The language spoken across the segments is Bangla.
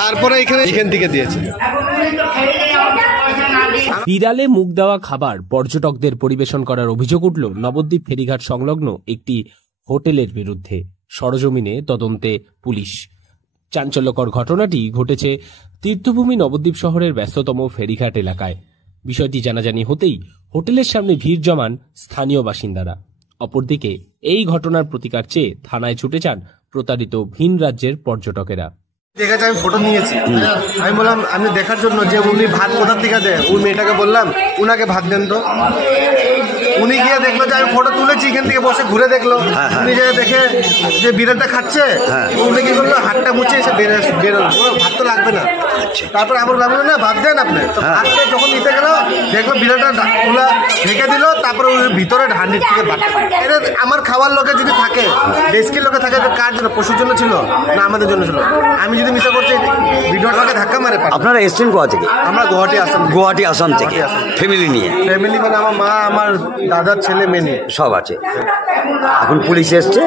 তারপরে এখান থেকে দিয়েছে। বিড়ালে মুখ দেওয়া খাবার পর্যটকদের পরিবেশন করার অভিযোগ উঠল নবদ্বীপ ফেরিঘাট সংলগ্ন একটি হোটেলের বিরুদ্ধে। সরজমিনে তদন্তে পুলিশ। চাঞ্চল্যকর ঘটনাটি ঘটেছে তীর্থভূমি নবদ্বীপ শহরের ব্যস্ততম ফেরিঘাট এলাকায়। বিষয়টি জানাজানি হতেই হোটেলের সামনে ভিড় জমান স্থানীয় বাসিন্দারা। অপরদিকে এই ঘটনার প্রতিকার চেয়ে থানায় ছুটে যান প্রতারিত ভিন রাজ্যের পর্যটকেরা। দেখেছি, আমি ফটো নিয়েছি। আমি বললাম আমি দেখার জন্য যে উনি ভাত কোথার থেকে দেন, ওই মেয়েটাকে বললাম উনাকে ভাত দেন তো। উনি গিয়ে দেখলো যে আমি ফটো তুলেছি, এখান থেকে বসে ঘুরে দেখলো। উনি যে দেখে যে বিড়ালটা খাচ্ছে, উনি কি করলো হাতটা মুছে এসে বেরোলো, ভাত তো লাগবে না। তারপর আমার ভাবলো না ভাত দেন আপনি, তো ভাতটা যখন নিতে গেল দেখলো বিড়ালটা তুলা ঢেকে দিল। তারপরে ওই ভিতরে হান্ডির থেকে ভাত। এটা আমার খাওয়ার লোকে যদি থাকে, দেশকের লোকে থাকে, কার জন্য, পশুর জন্য ছিল না আমাদের জন্য ছিল? আমি যদি মিশা করছি ভিডিওটাকে ধাক্কা মারে। আপনারা এসছেন কোথা থেকে? আমরা গুয়াহাটি আসাম থেকে ফ্যামিলি নিয়ে। ফ্যামিলি মানে আমার মা, আমার দাদার ছেলে, মেয়ে সব আছে। এখন পুলিশ এসছে,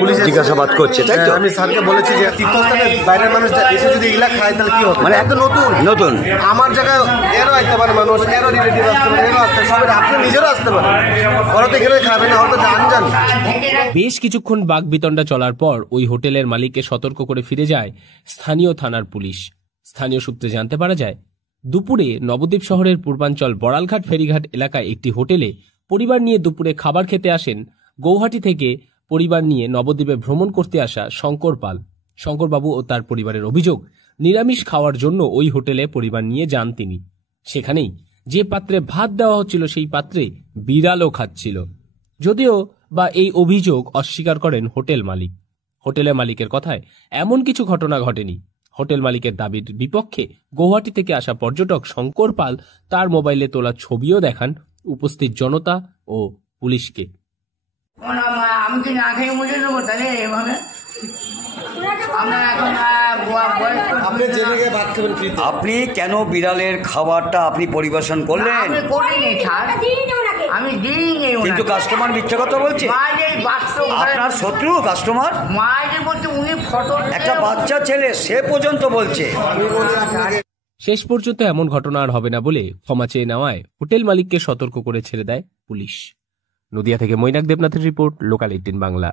পুলিশ জিজ্ঞাসাবাদ করছে, তাই তো? আমি স্যারকে বলেছি যে তীর্থস্থানে বাইরের মানুষ এসে যদি এগুলা খায় তাহলে কি হবে? মানে এত নতুন আমার জায়গায় এরও আসতে পারে মানুষ, এরও রিলেটিভ আসতে পারে, এরও আসতে পারে, আপনি নিজেরও আসতে পারে। ওরা তো এখানে খাবে না, ওরা তো জান। বেশ কিছুক্ষণ বাকবিতণ্ডা চলার পর ওই হোটেলের মালিককে সতর্ক করে ফিরে যায় স্থানীয় থানার পুলিশ। স্থানীয় সূত্রে জানতে পারা যায়, দুপুরে নবদ্বীপ শহরের পূর্বাঞ্চল বড়ালঘাট ফেরিঘাট এলাকায় একটি হোটেলে পরিবার নিয়ে দুপুরে খাবার খেতে আসেন গৌহাটি থেকে পরিবার নিয়ে নবদ্বীপে ভ্রমণ করতে আসা শঙ্কর পাল। শঙ্করবাবু ও তার পরিবারের অভিযোগ, নিরামিষ খাওয়ার জন্য ওই হোটেলে পরিবার নিয়ে যান তিনি। সেখানেই যে পাত্রে ভাত দেওয়া হচ্ছিল সেই পাত্রে বিড়ালও খাচ্ছিল। যদিও বা এই অভিযোগ অস্বীকার করেন হোটেল মালিক। হোটেলের মালিকের কথায় এমন কিছু ঘটনা ঘটেনি। হোটেল মালিকের দাবির বিপক্ষে গৌহাটি থেকে আসা পর্যটক শঙ্কর পাল তার মোবাইলে তোলা ছবিও দেখান উপস্থিত জনতা ও পুলিশকে। আমি কি না খেয়ে মুঝে দেবো তাহলে এভাবে? আপনি কেন বিড়ালের খাবারটা আপনি পরিবেশন করলেন? আমি দিইনি, কিন্তু কাস্টমার মিথ্যা কথা বলছে। আপনার শত্রু কাস্টমার, উনি ফটো, একটা বাচ্চা ছেলে সে পর্যন্ত বলছে। শেষ পর্যন্ত এমন ঘটনা আর হবে না বলে ক্ষমা চেয়ে নেওয়ায় হোটেল মালিককে সতর্ক করে ছেড়ে দেয় পুলিশ। নদিয়া থেকে মৈনাক দেবনাথের রিপোর্ট, লোকাল 18 বাংলা।